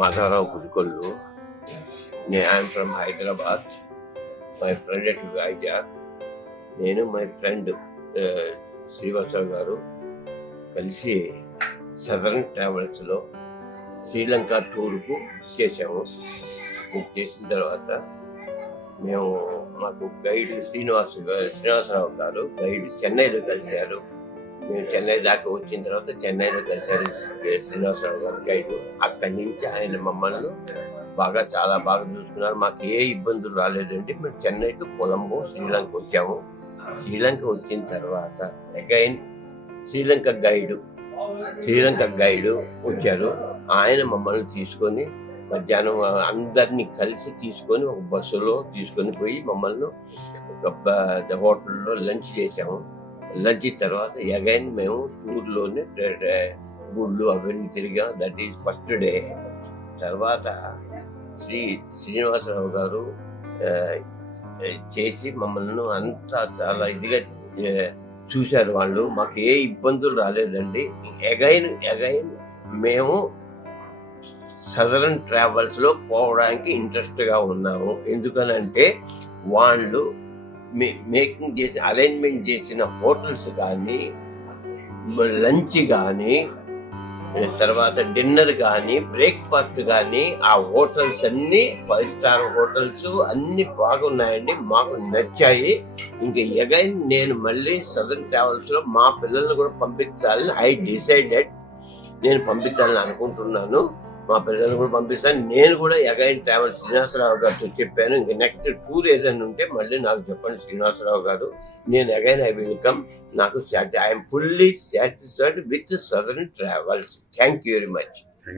Madhavarao Pulikollu. I'm from Hyderabad. My friend at Vizag. నేను my friend Srivasarao గారు కలిసి సదరన్ ట్రావెల్స్లో శ్రీలంక టూర్కు చేసాము. బుక్ చేసిన తర్వాత మేము మాకు గైడ్ శ్రీనివాసరావు గారు గైడ్ చెన్నైలో కలిశారు. మేము చెన్నై దాకా వచ్చిన తర్వాత చెన్నైలో కలిశారు శ్రీనివాసరావు గారు గైడ్. అక్కడి నుంచి ఆయన మమ్మల్ని చాలా బాగా చూసుకున్నారు. మాకు ఏ ఇబ్బందులు రాలేదండి. మేము చెన్నై టు కొలంబో శ్రీలంక వచ్చాము. శ్రీలంక వచ్చిన తర్వాత అగైన్ శ్రీలంక గైడు వచ్చారు. ఆయన మమ్మల్ని తీసుకొని మధ్యాహ్నం అందరినీ కలిసి తీసుకొని ఒక బస్సులో తీసుకొని పోయి మమ్మల్ని ఒక హోటల్లో లంచ్ చేసాము. లంచ్ తర్వాత అగైన్ మేము టూర్లోనే గుళ్ళు అవన్నీ తిరిగాం. That is first day. తర్వాత శ్రీనివాసరావు గారు చేసి మమ్మల్ని అంతా చాలా ఇదిగా చూశారు. వాళ్ళు మాకు ఏ ఇబ్బందులు రాలేదండి. అగైన్ మేము సదరన్ ట్రావెల్స్లో పోవడానికి ఇంట్రెస్ట్గా ఉన్నాము. ఎందుకనంటే వాళ్ళు అరేంజ్మెంట్ చేసిన హోటల్స్ కానీ, లంచ్ కానీ, తర్వాత డిన్నర్ కానీ, బ్రేక్ఫాస్ట్ కానీ, ఆ హోటల్స్ అన్నీ 5 స్టార్ హోటల్స్ అన్నీ బాగున్నాయండి. మాకు నచ్చాయి. ఇంకా అగైన్ నేను మళ్ళీ సదరన్ ట్రావెల్స్లో మా పిల్లల్ని కూడా పంపించాలని నేను పంపించాలని అనుకుంటున్నాను. మా పిల్లల్ని కూడా పంపిస్తాను. నేను కూడా అగైన్ ట్రావెల్స్ శ్రీనివాసరావు గారితో చెప్పాను. ఇంకా నెక్స్ట్ టూర్ ఏదైనా ఉంటే మళ్ళీ నాకు చెప్పండి శ్రీనివాసరావు గారు. నేను again I welcome. I'm fully satisfied with southern travels. Thank you very much.